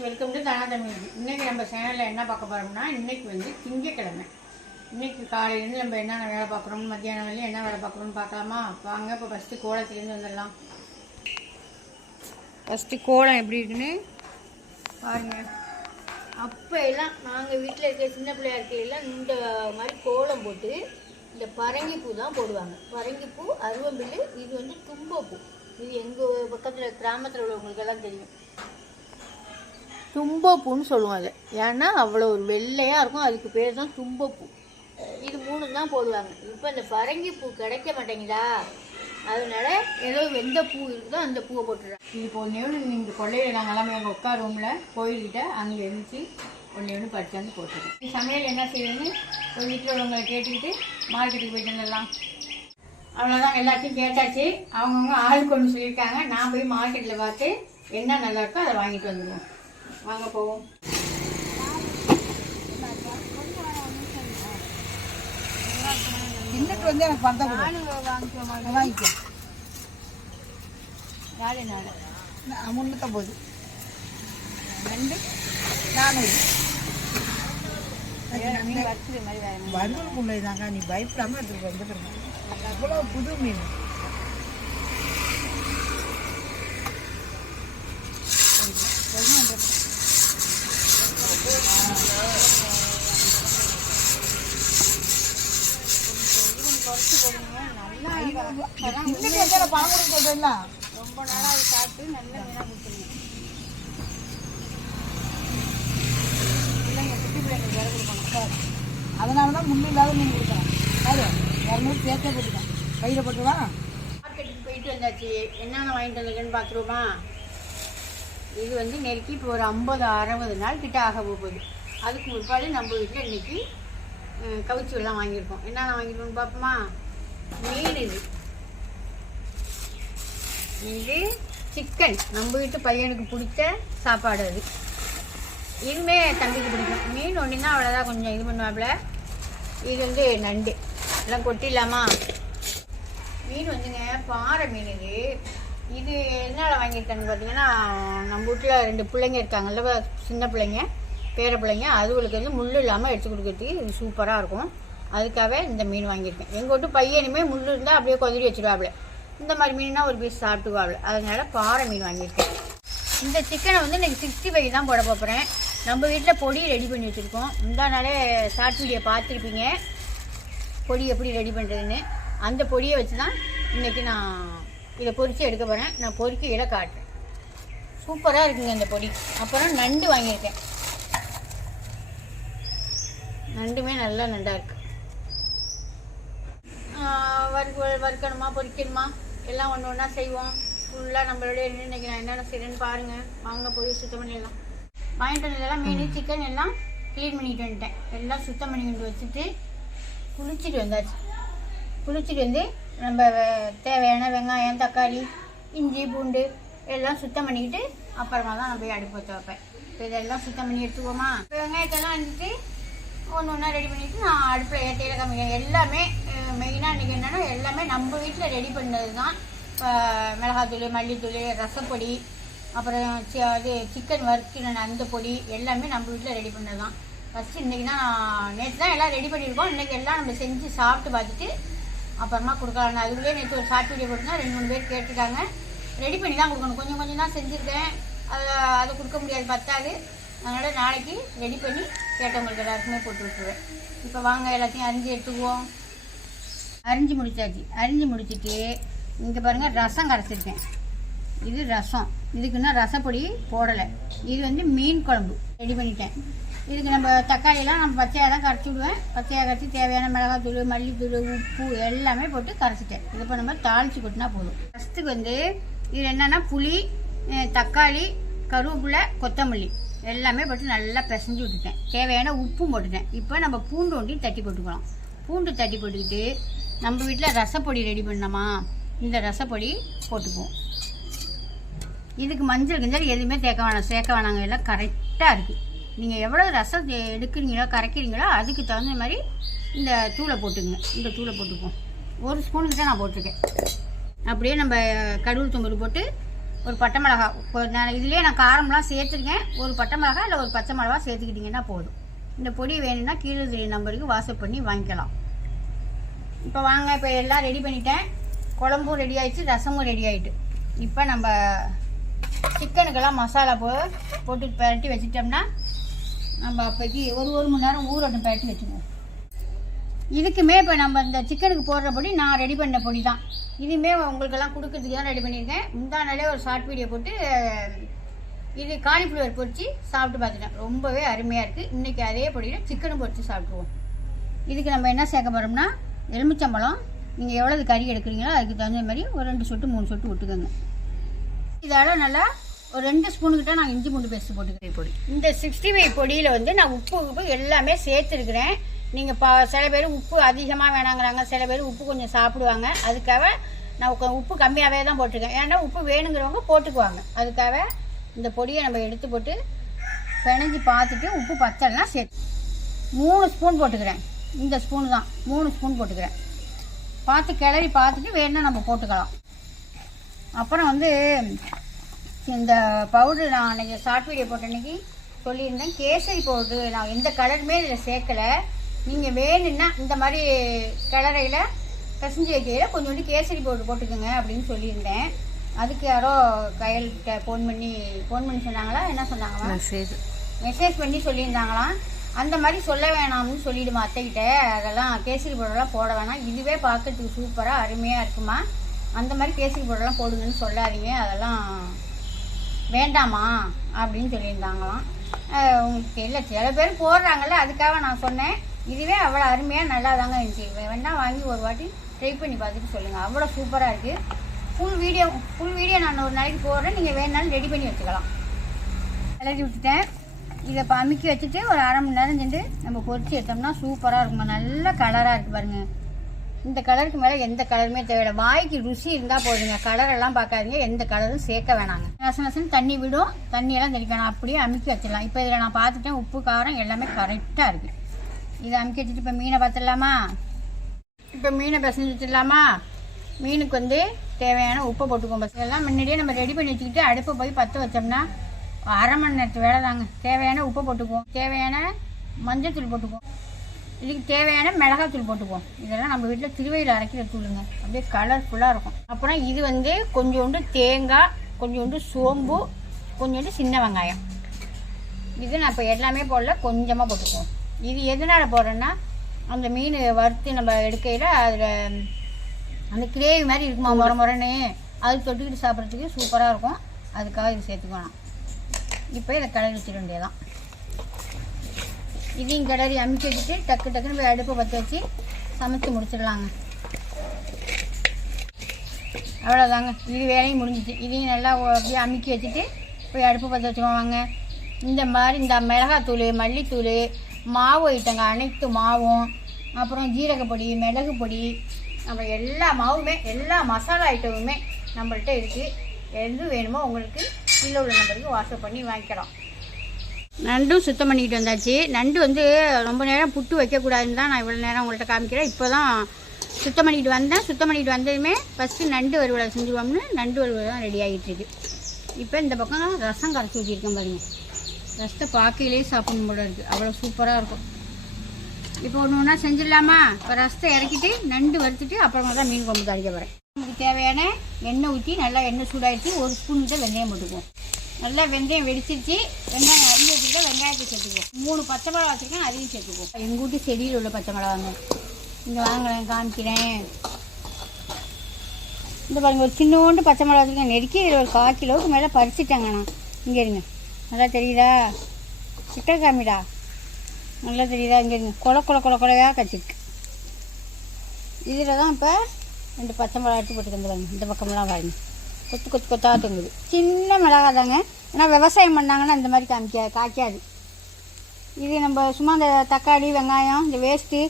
Friends welcome to தானா தமிழ் இன்னைக்கு நம்ம சேனலில் என்ன பார்க்க போகிறோம்னா இன்னைக்கு வந்து திங்கக்கிழமை. இன்னைக்கு காலையிலேருந்து நம்ம என்னென்ன வேலை பார்க்குறோம் மத்தியானம் வரையும் என்ன வேலை பார்க்குறோம்னு பார்க்கலாமா? வாங்க இப்போ ஃபஸ்ட்டு கோலத்துலேருந்து வந்துடலாம். ஃபஸ்ட்டு கோலம் எப்படி இருக்குன்னு? பாருங்க. அப்போ எல்லாம் நாங்கள் வீட்டில் இருக்க சின்ன பிள்ளையா இருக்கையெல்லாம் இந்த மாதிரி கோலம் போட்டு இந்த பரங்கிப்பூ தான் போடுவாங்க. பரங்கிப்பூ அருவம்பில்லு இது வந்து தும்பப்பூ. இது எங்கள் பக்கத்தில் கிராமத்தில் உள்ளவங்களுக்கெல்லாம் தெரியும். தும்பப்பூன்னு சொல்லுவோம் அதை ஏன்னா அவ்வளோ ஒரு வெள்ளையாக இருக்கும். அதுக்கு பேர் தான் தும்பப்பூ. இது மூணு தான் போடுவாங்க. இப்போ இந்த பரங்கிப்பூ கிடைக்க மாட்டேங்குதா? அதனால ஏதோ எந்த பூ இருக்குதோ அந்த பூவை போட்டுடுறாங்க. இது இப்போ ஒன்று ஒன்று இந்த கொள்ளையில் நாங்கள்லாம் எங்கள் உட்கா ரூமில் கோயில்கிட்ட அங்கே இருந்துச்சு ஒன்று ஒன்று பறிச்சாந்து போட்டுருக்கோம். சமையல் என்ன செய்யணும்னு ஒரு வீட்டில் உள்ளவங்களை கேட்டுக்கிட்டு மார்க்கெட்டுக்கு போயிட்டு வந்துடலாம் அவ்வளோதான் எல்லாத்தையும் கேட்டாச்சு. அவங்கவுங்க ஆளுக்கு ஒன்று சொல்லியிருக்காங்க. நான் போய் மார்க்கெட்டில் பார்த்து என்ன நல்லா இருக்கோ அதை வாங்கிட்டு வந்துடுவோம் வாங்க போவோம். இன்னைக்கு வந்து எனக்கு கொடு. வாங்கிக்கோ வாங்கிக்க. நாலு நாலு. நான் முன்னூற்றம்பது ரெண்டு நானூறு. மீன் வச்சுக்கிற மாதிரி வேறு வறுவலுக்கு உள்ளதுதாங்க நீ பயப்படாம எடுத்துட்டு வந்துக்கிறேன் அவ்வளோ புது மீன். குறைச்சி போடுங்க பணம் கொடுக்க ரொம்ப நாளாக அதை சாப்பிட்டு நல்ல மீனாக கொடுத்துருங்க பிள்ளைங்க குட்டி பிள்ளைங்க வேலை கொடுக்கணும் சார் அதனால தான் முள்ளு இல்லாத மீன் கொடுக்குறேன் பாரு இரநூறு சேர்த்தே போட்டுக்கேன் கையில் போட்டுவா மார்க்கெட்டுக்கு போயிட்டு வந்தாச்சு. என்னென்ன வாங்கிட்டு வந்திருக்கேன்னு பார்த்துருவோமா? இது வந்து நெருக்கி இப்போ ஒரு ஐம்பது அறுபது நாள் கிட்ட ஆக போகுது. அதுக்கு முற்பாடு நம்ம வீட்டில் இன்றைக்கி கவுச்சி எல்லாம் வாங்கியிருக்கோம். என்னென்ன வாங்கியிருக்கோம்னு பார்ப்போமா? மீன் இது. இது சிக்கன் நம்ம வீட்டு பையனுக்கு பிடிச்ச சாப்பாடு அது. இதுவுமே தம்பிக்கு பிடிக்கும். மீன் ஒன்றுனா அவ்வளோதான் கொஞ்சம் இது பண்ணுவாப்புல. இது வந்து நண்டு. எல்லாம் கொட்டிடலாமா? மீன் வந்துங்க பாறை மீன் இது. இது என்னால் வாங்கியிருக்கேன்னு பார்த்தீங்கன்னா நம்ம வீட்டில் ரெண்டு பிள்ளைங்க இருக்காங்கல்ல சின்ன பிள்ளைங்க. பேர பிள்ளைங்க அதுகளுக்கு வந்து முள் இல்லாமல் எடுத்து கொடுக்கறதுக்கு இது சூப்பராக இருக்கும். அதுக்காக இந்த மீன் வாங்கியிருக்கேன். எங்கள் வீட்டு பையனுமே முள் இருந்தால் அப்படியே கொதிரி வச்சிருவாப்புல இந்த மாதிரி மீன்னா ஒரு பீஸ் சாப்பிட்டுவாப்புல அதனால பாறை மீன் வாங்கியிருக்கேன். இந்த சிக்கனை வந்து இன்றைக்கி சிக்ஸ்டி ஃபைவ் தான் போட போகிறேன் நம்ம வீட்டில் பொடி ரெடி பண்ணி வச்சுருக்கோம். முந்தானாலே ஷார்ட் வீடியோ பார்த்துருப்பீங்க. பொடி எப்படி ரெடி பண்ணுறதுன்னு அந்த பொடியை வச்சு தான் இன்றைக்கி நான் இதை பொரித்து எடுக்க போகிறேன் நான் பொரிக்கையில காட்டுறேன். சூப்பராக இருக்குங்க இந்த பொடி. அப்புறம் நண்டு வாங்கியிருக்கேன். நண்டுமே நல்லா நண்டா இருக்கு. ஆஹ் வறுக்க வறுக்கணுமா பொரிக்கணுமா எல்லாம் ஒன்று ஒன்றா செய்வோம். ஃபுல்லாக நம்மளுடைய இன்னைக்கு நான் என்னென்ன செய்கிறேன்னு பாருங்கள் வாங்க போய் சுத்தம் பண்ணிடலாம். வாங்கிட்டு வந்ததெல்லாம் மீன் சிக்கன் எல்லாம் க்ளீன் பண்ணிட்டு வந்துட்டேன். எல்லாம் சுத்தம் பண்ணி கொண்டு வச்சுட்டு குளிச்சுட்டு வந்தாச்சு. குளிச்சுட்டு வந்து நம்ம தேவையான வெங்காயம் தக்காளி இஞ்சி பூண்டு எல்லாம் சுத்தம் பண்ணிக்கிட்டு அப்புறமா தான் நான் போய் அடுப்பு வைப்பேன். இப்போ இதெல்லாம் சுத்தம் பண்ணி எடுத்துக்குவோமா? இப்போ வெங்காயத்தெல்லாம் வந்துட்டு ஒன்று ஒன்றா ரெடி பண்ணிவிட்டு நான் அடுப்பில் ஏற்றையில காமிக்கிறேன். எல்லாமே மெயினாக இன்றைக்கி என்னென்னா எல்லாமே நம்ம வீட்டில் ரெடி பண்ணது தான் இப்போ மிளகாத்தூள் மல்லித்தூள் ரசப்பொடி அப்புறம் சி- அது சிக்கன் வறுக்கின அந்த பொடி எல்லாமே நம்ம வீட்டில் ரெடி பண்ணது தான் ஃபஸ்ட்டு இன்றைக்கி தான் நேற்று தான் எல்லாம் ரெடி பண்ணியிருக்கோம். இன்றைக்கி எல்லாம் நம்ம செஞ்சு சாப்பிட்டு பார்த்துட்டு அப்புறமா கொடுக்கலாம். அதுக்குள்ளே நேற்று ஒரு ஷார்ட் வீடியோ கொடுத்தா ரெண்டு மூணு பேர் கேட்டிருக்காங்க. ரெடி பண்ணி தான் கொடுக்கணும். கொஞ்சம் கொஞ்சம் தான் செஞ்சுருக்கேன். அதை அதை கொடுக்க முடியாது பத்தாது. அதனால் நாளைக்கு ரெடி பண்ணி கேட்டவங்களுக்கு எல்லாருக்குமே போட்டு விட்டுருவேன். இப்போ வாங்க எல்லாத்தையும் அரிஞ்சு எடுத்துக்குவோம். அரிஞ்சு முடிச்சாச்சு. அரிஞ்சு முடிச்சிட்டு இங்கே பாருங்கள் ரசம் கரைச்சிருக்கேன். இது ரசம். இதுக்குன்னா ரசப்பொடி போடலை. இது வந்து மீன் குழம்பு. ரெடி பண்ணிட்டேன். இதுக்கு நம்ம தக்காளியெல்லாம் நம்ம பச்சையாக தான் கரைச்சி விடுவேன். பச்சையாக கரைச்சி தேவையான மிளகாத்தூள் மல்லித்தூள் உப்பு எல்லாமே போட்டு கரைச்சிட்டேன். இது இப்போ நம்ம தாளித்து கொட்டினா போதும். ஃபஸ்ட்டுக்கு வந்து இது என்னென்னா புளி தக்காளி கருவேப்பிலை கொத்தமல்லி எல்லாமே போட்டு நல்லா பிசைஞ்சு விட்டுட்டேன். தேவையான உப்பும் போட்டுட்டேன். இப்போ நம்ம பூண்டு ஒண்டி தட்டி போட்டுக்கலாம். பூண்டு தட்டி போட்டுக்கிட்டு நம்ம வீட்டில் ரசப்பொடி ரெடி பண்ணோமா இந்த ரசப்பொடி போட்டுக்குவோம். இதுக்கு மஞ்சள் கிஞ்சள் எதுவுமே தேக்க வேணாம். சேர்க்க வேணாங்க எல்லாம் கரெக்டாக இருக்குது நீங்கள் எவ்வளோ ரசம் எடுக்கிறீங்களோ கரைக்கிறீங்களோ அதுக்கு தகுந்த மாதிரி இந்த தூளை போட்டுங்க இந்த தூளை போட்டுக்குவோம். ஒரு ஸ்பூனுக்கு தான் நான் போட்டிருக்கேன். அப்படியே நம்ம கடவுள் தும்பரு போட்டு ஒரு பட்டை மிளகா. நான் இதுலேயே நான் காரம்லாம் சேர்த்துருக்கேன். ஒரு பட்டை மிளகா இல்லை ஒரு பச்சை மிளகா சேர்த்துக்கிட்டிங்கன்னா போதும். இந்த பொடி வேணும்னா கீழே தெரிய நம்பருக்கு வாட்ஸ்அப் பண்ணி வாங்கிக்கலாம். இப்போ வாங்க இப்போ எல்லாம் ரெடி பண்ணிட்டேன். குழம்பும் ரெடி ஆயிடுச்சு ரசமும் ரெடி ஆயிட்டு. இப்போ நம்ம சிக்கனுக்கெல்லாம் மசாலா போ போட்டு பரட்டி வச்சிட்டோம்னா நம்ம அப்போக்கி ஒரு ஒரு மணி நேரம் ஊறட்டும் பரட்டி வச்சுக்கோங்க இதுக்குமே இப்போ நம்ம இந்த சிக்கனுக்கு போடுற பொடி நான் ரெடி பண்ண பொடி தான் இதுவுமே உங்களுக்கெல்லாம் கொடுக்கறதுக்கு தான் ரெடி பண்ணியிருக்கேன். முந்தா நாளே ஒரு ஷார்ட் வீடியோ போட்டு இது காலிஃப்ளவர் பொரிச்சு சாப்பிட்டு பார்த்துட்டேன். ரொம்பவே அருமையாக இருக்குது இன்றைக்கி அதே பொடியில் சிக்கனும் பொரிச்சு சாப்பிட்ருவோம் இதுக்கு நம்ம என்ன சேர்க்க போகிறோம்னா எலுமிச்சம்பழம். நீங்கள் எவ்வளோ கறி எடுக்கிறீங்களோ அதுக்கு தகுந்த மாதிரி ஒரு ரெண்டு சொட்டு மூணு சொட்டு விட்டுக்கோங்க. இதால் நல்லா ஒரு ரெண்டு ஸ்பூனுக்கிட்ட நான் இஞ்சி பூண்டு பேஸ்ட் போட்டுக்கிறேன். பொடி இந்த சிக்ஸ்டி ஃபைவ் பொடியில் வந்து நான் உப்பு உப்பு எல்லாமே சேர்த்துருக்குறேன். நீங்கள் இப்போ சில பேர் உப்பு அதிகமாக வேணாங்கிறாங்க சில பேர் உப்பு கொஞ்சம் சாப்பிடுவாங்க. அதுக்காக நான் உப்பு கம்மியாகவே தான் போட்டிருக்கேன். ஏன்னா உப்பு வேணுங்கிறவங்க போட்டுக்குவாங்க. அதுக்காக இந்த பொடியை நம்ம எடுத்து போட்டு பிணைஞ்சி பார்த்துட்டு உப்பு பத்தலைன்னா சேர்த்து மூணு ஸ்பூன் போட்டுக்கிறேன். இந்த ஸ்பூன் தான். மூணு ஸ்பூன் போட்டுக்கிறேன். பார்த்து கிளறி பார்த்துட்டு வேணுன்னா நம்ம போட்டுக்கலாம். அப்புறம் வந்து இந்த பவுடர் நான் அன்றைக்கி ஷார்ட் வீடியோ போட்ட அன்னைக்கு சொல்லியிருந்தேன். கேசரி பவுடர் நான் எந்த கலருமே இதில் சேர்க்கலை. நீங்கள் வேணும்னா இந்த மாதிரி கலரையில் பிசைஞ்சு வைக்கையில் கொஞ்சோண்டு கேசரி பவுடர் போட்டுக்கோங்க அப்படின்னு சொல்லியிருந்தேன். அதுக்கு யாரோ கையல்கிட்ட ஃபோன் பண்ணி ஃபோன் பண்ணி சொன்னாங்களா? என்ன சொன்னாங்களா மெசேஜ் மெசேஜ் பண்ணி சொல்லியிருந்தாங்களாம் அந்த மாதிரி சொல்ல வேணாம்னு சொல்லிடுமா அத்தைக்கிட்ட அதெல்லாம் கேசரி பவுடர்லாம் போட வேணாம். இதுவே பார்க்கறதுக்கு சூப்பராக அருமையாக இருக்குமா? அந்த மாதிரி கேசரி பவுடர்லாம் போடுங்கன்னு சொல்லாதீங்க. அதெல்லாம் வேண்டாமா? அப்படின்னு சொல்லியிருந்தாங்களாம். உங்களுக்கு இல்லை சில பேர் போடுறாங்கல்ல அதுக்காக நான் சொன்னேன். இதுவே அவ்வளோ அருமையாக நல்லா தாங்க இருந்துச்சு வேணால் வாங்கி ஒரு வாட்டி ட்ரை பண்ணி பார்த்துட்டு சொல்லுங்கள் அவ்வளோ சூப்பராக இருக்குது ஃபுல் வீடியோ ஃபுல் வீடியோ நான் ஒரு நாளைக்கு போடுறேன். நீங்கள் வேணாலும் ரெடி பண்ணி வச்சுக்கலாம். கிளறி விட்டுட்டேன். இதை இப்போ அமுக்கி வச்சுட்டு ஒரு அரை மணி நேரம் சென்று நம்ம பொறிச்சு எடுத்தோம்னா சூப்பராக இருக்குமா நல்ல கலராக இருக்குது பாருங்கள் இந்த கலருக்கு மேலே எந்த கலருமே தேவையில்லை. வாய்க்கு ருசி இருந்தால் போதுங்க. கலரெல்லாம் பார்க்காதீங்க. எந்த கலரும் சேர்க்க வேணாங்க. நச நசன்னு தண்ணி விடும். தண்ணியெல்லாம் தெளிக்க வேணாம். அப்படியே அமுக்கி வச்சிடலாம். இப்போ இதில் நான் பார்த்துட்டேன். உப்பு காரம் எல்லாமே கரெக்டாக இருக்குது இதை அமுக்கி வச்சுட்டு இப்போ மீனை பார்த்துடலாமா? இப்போ மீனை பிசைஞ்சு வச்சிடலாமா மீனுக்கு வந்து தேவையான உப்பை போட்டுக்குவோம் பஸ். எல்லாம் முன்னாடியே நம்ம ரெடி பண்ணி வச்சுக்கிட்டு அடுப்பை போய் பற்ற வச்சோம்னா அரை மணி நேரத்து வேலை தாங்க. தேவையான உப்பை போட்டுக்குவோம். தேவையான மஞ்சத்தூள் போட்டுக்குவோம். இதுக்கு தேவையான மிளகாத்தூள் போட்டுக்குவோம். இதெல்லாம் நம்ம வீட்டில் திருவையில் அரைக்கிற தூளுங்க. அப்படியே கலர்ஃபுல்லாக இருக்கும். அப்புறம் இது வந்து கொஞ்சோண்டு தேங்காய் கொஞ்சோண்டு சோம்பு கொஞ்சோண்டு சின்ன வெங்காயம். இது நான் இப்போ எல்லாமே போடல கொஞ்சமாக போட்டுக்குவோம். இது எதனால் போடுறோன்னா அந்த மீன் வறுத்து நம்ம எடுக்கையில் அதில் அந்த கிரேவி மாதிரி இருக்குமா முறை முறைன்னு. அது தொட்டுக்கிட்டு சாப்பிட்றதுக்கு சூப்பராக இருக்கும். அதுக்காக இது சேர்த்துக்கணும். இப்போ இதை கிளறி வச்சிட வேண்டியதான் இதையும் கிளறி அமுக்கி வச்சுட்டு டக்கு டக்குன்னு போய் அடுப்பை பற்ற வச்சு சமைச்சு முடிச்சிடலாங்க. அவ்வளோதாங்க இது வேலையும் முடிஞ்சிச்சு. இதையும் நல்லா அப்படியே அமுக்கி வச்சுட்டு போய் அடுப்பு பற்ற வச்சுக்குவாங்க இந்த மாதிரி இந்த மிளகாத்தூள் மல்லித்தூள் மாவு ஐட்டங்க அனைத்து மாவும் அப்புறம் ஜீரகப்பொடி மிளகு பொடி நம்ம எல்லா மாவுமே எல்லா மசாலா ஐட்டமுமே நம்மள்கிட்ட இருக்குது எது வேணுமோ உங்களுக்கு கீழே உள்ள நம்பருக்கு வாட்ஸ்அப் பண்ணி வாங்கிக்கலாம். நண்டும் சுத்தம் பண்ணிக்கிட்டு வந்தாச்சு. நண்டு வந்து ரொம்ப நேரம் புட்டு வைக்கக்கூடாதுன்னு தான் நான் இவ்வளோ நேரம் உங்கள்கிட்ட காமிக்கிறேன். இப்போ தான் சுத்தம் பண்ணிக்கிட்டு வந்தேன். சுத்தம் பண்ணிக்கிட்டு வந்ததுமே ஃபஸ்ட்டு நண்டு வறுவலை செஞ்சுருவோம்னு நண்டு வறுவலை தான் ரெடி ஆகிட்டு இருக்கு. இப்போ இந்த பக்கம் ரசம் கரைச்சி ஊற்றிருக்கேன் பாருங்கள் ரசத்தை பார்க்கையிலே சாப்பிடணும் போல இருக்குது அவ்வளோ சூப்பராக இருக்கும். இப்போ ஒன்று ஒன்றா செஞ்சிடலாமா? இப்போ ரசத்தை இறக்கிட்டு நண்டு வறுத்துட்டு அப்புறமா தான் மீன் குழம்பு தாளிக்க போகிறேன் நமக்கு தேவையான எண்ணெய் ஊற்றி நல்லா எண்ணெய் சூடாகிடுச்சு ஒரு ஸ்பூன் தான் வெந்தயம் போட்டுக்குவோம். நல்லா வெந்தயம் வெடிச்சிருச்சு. வெங்காயம் அரிஞ்சு வச்சுக்கிட்ட வெங்காயத்தை சேர்த்துக்குவோம். மூணு பச்சை மிளகா வச்சுருக்கேன். அதையும் சேர்த்துக்குவோம். எங்கள் வீட்டு செடியில் உள்ள பச்சை மிளகாங்க இங்கே வாங்குறேன் காமிக்கிறேன். இந்த பாருங்க ஒரு சின்னோண்டு பச்சை மிளகா வச்சுருக்கேன். நெருக்கி இதில் ஒரு கால் கிலோவுக்கு மேலே பறிச்சிட்டாங்கண்ணா இங்கே இருங்க. நல்லா தெரியுதா? சிக்கா காமிடா. நல்லா தெரியுதா? இங்கே கொலை கொலை கொலை கொலையாக கச்சிருக்கு. இதில் தான் இப்போ ரெண்டு பச்சை மிளகா எடுத்து போட்டு வந்துடுவாங்க இந்த பக்கமெல்லாம் பாருங்க. கொத்து கொத்து கொத்தாக தொங்குது. சின்ன மிளகா தாங்க ஏன்னா விவசாயம் பண்ணாங்கன்னா இந்த மாதிரி காமிக்க காய்க்காது. இது நம்ம சும்மா இந்த தக்காளி வெங்காயம் இந்த வேஸ்ட்டு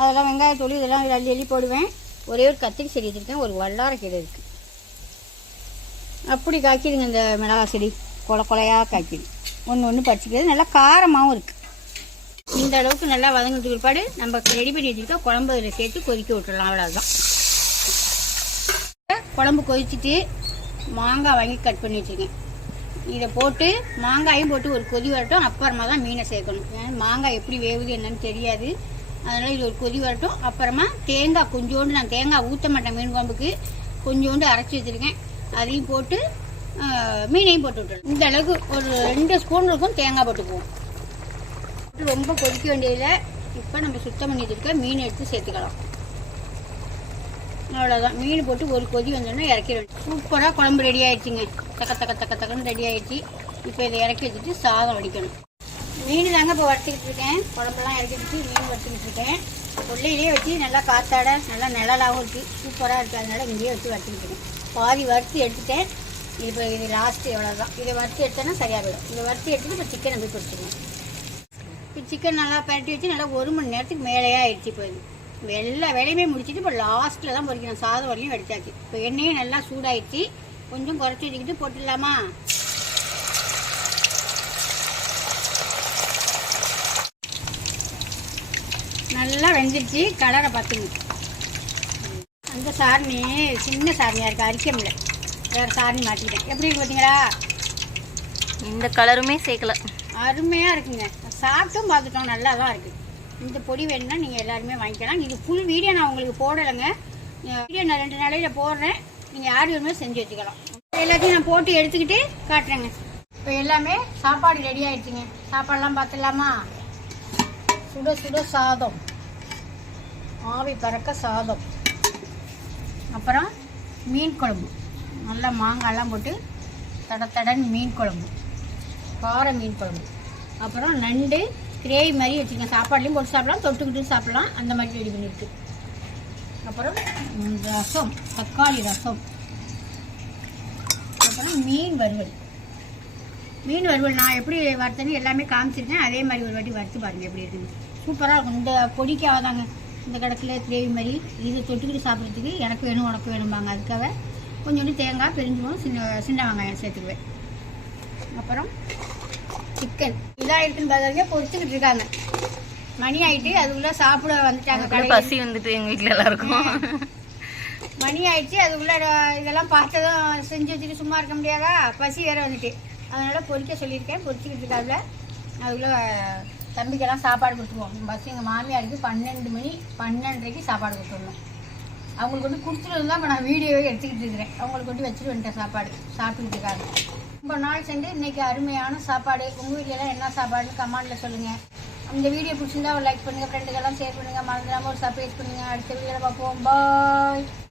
அதெல்லாம் வெங்காயத்தூள் இதெல்லாம் அள்ளி அள்ளி போடுவேன். ஒரே ஒரு கத்திரி செடி வச்சுருக்கேன். ஒரு வல்லார கீரை இருக்குது அப்படி காய்க்குதுங்க இந்த மிளகா செடி. கொலை கொலையாக காய்க்குது. ஒன்று ஒன்று பறிச்சிக்கிறது. நல்லா காரமாகவும் இருக்குது இந்த அளவுக்கு நல்லா வதங்கிட்டு பிற்பாடு நம்ம ரெடி பண்ணி வச்சுருக்க குழம்பு இதில் சேர்த்து கொதிக்க விட்டுடலாம் அவ்வளோதான் குழம்பு கொதிச்சிட்டு மாங்காய் வாங்கி கட் பண்ணி வச்சுருக்கேன். இதை போட்டு மாங்காயும் போட்டு ஒரு கொதி வரட்டும். அப்புறமா தான் மீனை சேர்க்கணும். ஏன்னா மாங்காய் எப்படி வேகுது என்னன்னு தெரியாது. அதனால் இது ஒரு கொதி வரட்டும். அப்புறமா தேங்காய் கொஞ்சோண்டு நான் தேங்காய் ஊற்ற மாட்டேன் மீன் குழம்புக்கு. கொஞ்சோண்டு அரைச்சி வச்சுருக்கேன். அதையும் போட்டு மீனையும் போட்டு விட்டுறேன் இந்த அளவுக்கு ஒரு ரெண்டு ஸ்பூன் இருக்கும் தேங்காய் போட்டுக்குவோம். ரொம்ப கொதிக்க வேண்டியதில்லை. இப்போ நம்ம சுத்தம் பண்ணிட்டு இருக்க மீன் எடுத்து சேர்த்துக்கலாம். அவ்வளோதான் மீன் போட்டு ஒரு கொதி வந்தோடனே இறக்கிட சூப்பராக குழம்பு ரெடி ஆயிடுச்சுங்க. தக்க தக்க தக்க தக்கன்னு ரெடி ஆயிடுச்சு. இப்போ இதை இறக்கி வச்சுட்டு சாதம் வடிக்கணும். மீன் தாங்க இப்போ வறுத்துக்கிட்டு இருக்கேன். குழம்பெல்லாம் இறக்கி வச்சு மீன் வறுத்துக்கிட்டு இருக்கேன். கொள்ளையிலே வச்சு நல்லா காத்தாட நல்லா நிழலாகவும் இருக்குது சூப்பராக இருக்குது அதனால இங்கேயே வச்சு வறுத்துக்கிட்டு இருக்கேன். பாதி வறுத்து எடுத்துட்டேன். இப்போ இது லாஸ்ட்டு எவ்வளோதான் இதை வறுத்து எடுத்தோன்னா சரியாக போயிடும் இதை வறுத்து எடுத்துட்டு இப்போ சிக்கனை போய் பொரிச்சிடுவேன் இப்போ சிக்கன் நல்லா பரட்டி வச்சு நல்லா ஒரு மணி நேரத்துக்கு மேலேயே ஆயிடுச்சு போயிடுது எல்லா வேலையுமே முடிச்சிட்டு இப்போ லாஸ்ட்டில் தான் பொறிக்கணும். சாதம் வரையும் எடுத்தாச்சு. இப்போ எண்ணெயும் நல்லா சூடாயிடுச்சு. கொஞ்சம் குறைச்சி வச்சுக்கிட்டு போட்டுடலாமா? நல்லா வெந்துருச்சு கலரை பார்த்துங்க அந்த சாரணி சின்ன சாரணியாக இருக்குது அரிக்க முடியல வேறு சாரணி மாற்றிக்கிட்டேன் எப்படி இருக்கு பார்த்தீங்களா? இந்த கலருமே சேர்க்கல. அருமையாக இருக்குங்க. சாப்பிட்டும் பார்த்துட்டோம். நல்லா தான் இருக்குது இந்த பொடி வேணும்னா நீங்கள் எல்லாருமே வாங்கிக்கலாம். இது ஃபுல் வீடியோ நான் உங்களுக்கு போடலைங்க. வீடியோ நான் ரெண்டு நாளையில் போடுறேன். நீங்கள் யார் வேணுமோ செஞ்சு வச்சுக்கலாம். எல்லாத்தையும் நான் போட்டு எடுத்துக்கிட்டு காட்டுறேங்க. இப்போ எல்லாமே சாப்பாடு ரெடி ஆயிடுச்சுங்க. சாப்பாடெல்லாம் பார்த்துடலாமா? சுட சுட சாதம். ஆவி பறக்க சாதம். அப்புறம் மீன் குழம்பு. நல்லா மாங்காய்லாம் போட்டு தட தடன் மீன் குழம்பு. கார மீன் குழம்பு. அப்புறம் நண்டு கிரேவி மாதிரி வச்சுருக்கேன் சாப்பாடுலேயும் போட்டு சாப்பிடலாம் தொட்டுக்கிட்டு சாப்பிடலாம். அந்த மாதிரி ரெடி பண்ணியிருக்கு. அப்புறம் ரசம் தக்காளி ரசம். அப்புறம் மீன் வறுவல். மீன் வறுவல் நான் எப்படி வறுத்தேன்னு எல்லாமே காமிச்சிருக்கேன். அதே மாதிரி ஒரு வாட்டி வறுத்து பாருங்கள் எப்படி இருக்குன்னு. சூப்பராக இருக்கும். இந்த பொடிக்காக தாங்க. இந்த கடக்கில் கிரேவி மாதிரி. இதை தொட்டுக்கிட்டு சாப்பிட்றதுக்கு எனக்கு வேணும் உனக்கு வேணும்பாங்க. அதுக்காக கொஞ்சோண்டு தேங்காய் பெருஞ்சும் சின்ன சின்ன வெங்காயம் சேர்த்துக்குவேன். அப்புறம் சிக்கன் இதாக இருக்குன்னு பார்த்தாங்க பொரிச்சுக்கிட்டு இருக்காங்க. மணி ஆயிட்டு அதுக்குள்ள சாப்பிட வந்துட்டாங்க. பசி வந்துட்டு எங்க வீட்ல எல்லாருக்கும். மணி ஆயிடுச்சு அதுக்குள்ள இதெல்லாம் பார்த்ததும் செஞ்சு வச்சுட்டு சும்மா இருக்க முடியாதா? பசி வேற வந்துட்டு. அதனால பொரிக்க சொல்லியிருக்கேன் பொரிச்சுக்கிட்டு இருக்காதுல அதுக்குள்ள தம்பிக்கெல்லாம் சாப்பாடு கொடுத்துருவோம். பஸ் எங்கள் மாமியாருக்கு பன்னெண்டு மணி பன்னெண்டரைக்கு சாப்பாடு கொடுத்துடணும். அவங்களுக்கு வந்து கொடுத்துட்டு தான் இப்போ நான் வீடியோவே எடுத்துக்கிட்டு இருக்கிறேன். அவங்களுக்கு வந்து வச்சுட்டு வந்துட்டேன் சாப்பாடு. சாப்பிட்டுட்டு இருக்காங்க. ரொம்ப நாள் சென்று இன்னைக்கு அருமையான சாப்பாடு. உங்கள் வீட்டிலலாம் என்ன சாப்பாடுன்னு கமெண்ட்டில் சொல்லுங்கள் இந்த வீடியோ பிடிச்சிருந்தா ஒரு லைக் பண்ணுங்கள் ஃப்ரெண்டுக்கெல்லாம் ஷேர் பண்ணுங்கள் மறந்துடாமல் ஒரு சர்ப்ரைஸ் பண்ணுங்கள் அடுத்த வீடியோவில் பார்ப்போம். பாய்